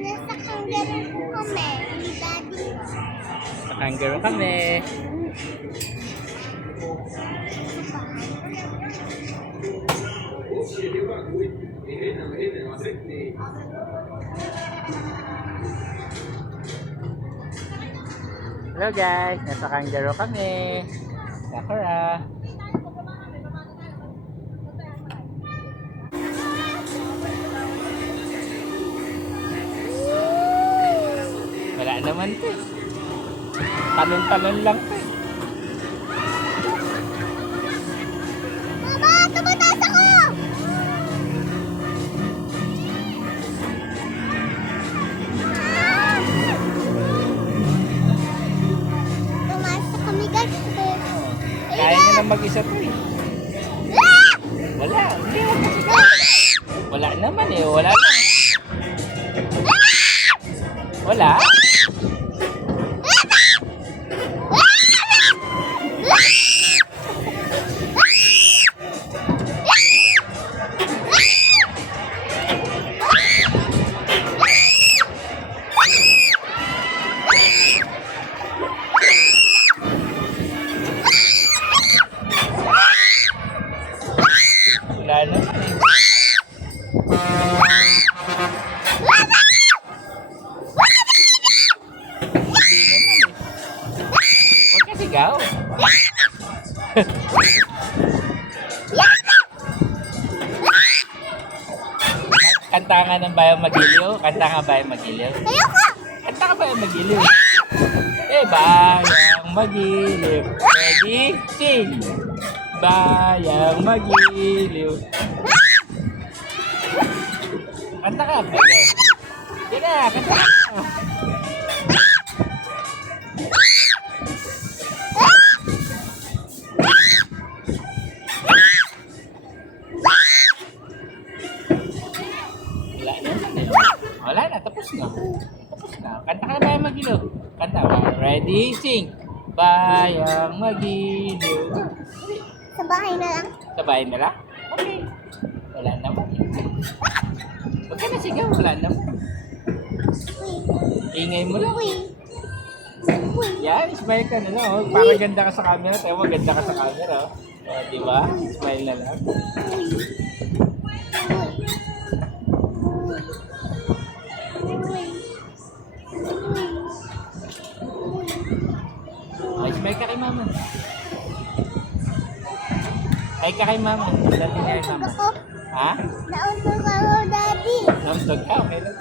Nasa kangaroo po kami, ni Daddy. Sa kangaroo kami. Hello guys, nasa kangaroo kami. Sakura. Wala naman to eh. Talon-talon lang to eh. Mama, tumataas ako! Tumasa kami guys. Kaya nyo lang mag-isa to eh. Ah! Wala, hindi mo kasi kaya. Wala naman eh, wala lang. Wala? Wala naman eh. Hindi naman eh. Huwag ka sigaw. Kanta nga ng Bayang Magiliw. Kanta nga Bayang Magiliw. Ayoko! Kanta ka Bayang Magiliw. Eh, Bayang Magiliw. Ready? Sing! Bayang Magiliw. Kanta ka. Okay. Yan na, kanta ka. Wala naman eh. Wala na, tapos na. Tapos na. Kanta ka na Bayang Magiliw. Kanta ka. Ready? Sing! Bayang Magiliw. Sa bahay na lang. Sa bahay na lang? Okay. Wala naman. Huwag ka na sigaw. Wala naman. Ingay mo lang. Uy. Uy. Yan, smile ka na lang. Oh. Para ganda ka sa camera. Tayo maganda ka sa camera. Oh, di ba? Smile na lang. Oh, smile ka kay mama. Ay ka kay mama. Dati niya kay mama. Ako, Ha? nauntog ako, Daddy. Namstog ka? Okay lang.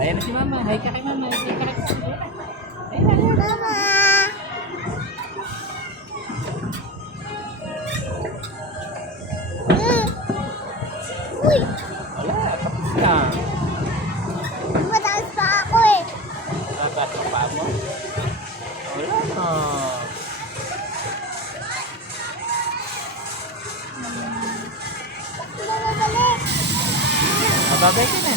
Ayan na si mama. Hi ka kay mama. Hi ka kay mama. Ayan na. Mama. Uy, Wala. Tapos na. mataas pa ako eh. Nabasa pa mo? Wala na. Babalik. Mababay ka na.